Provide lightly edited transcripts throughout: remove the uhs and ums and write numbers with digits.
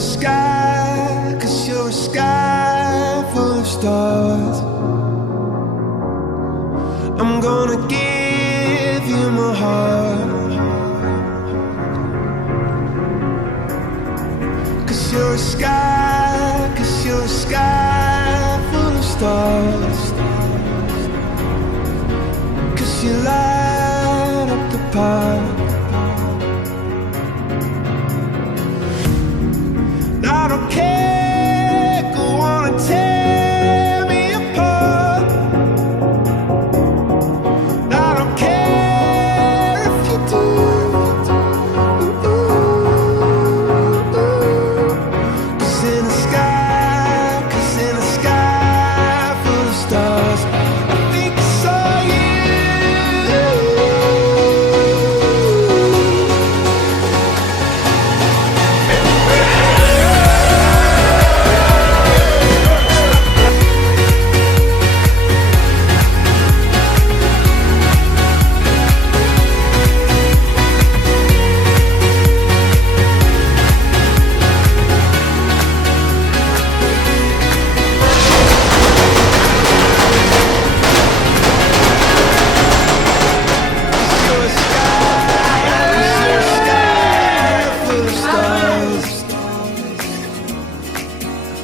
a sky, 'cause you're a sky full of stars. I'm gonna give you my heart, 'cause you're a sky, 'cause you're a sky full of stars. 'Cause you light up the park. I don't care, go on and tear me apart. I don't care if you do. Cause in the sky, 'cause in the sky full of stars, I think I saw you.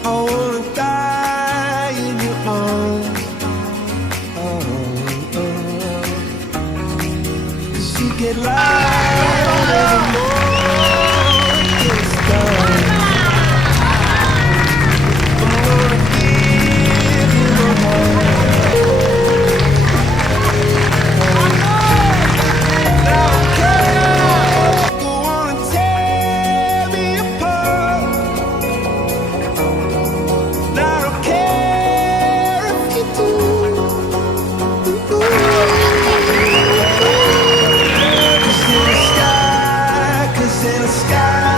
I wanna die in your arms. Oh, oh. 'Cause you get lighter the more it gets dark. I'm gonna give you my heart. I don't care. Go on and tear me apart. I don't care if you do. Cause in the sky, 'cause in the sky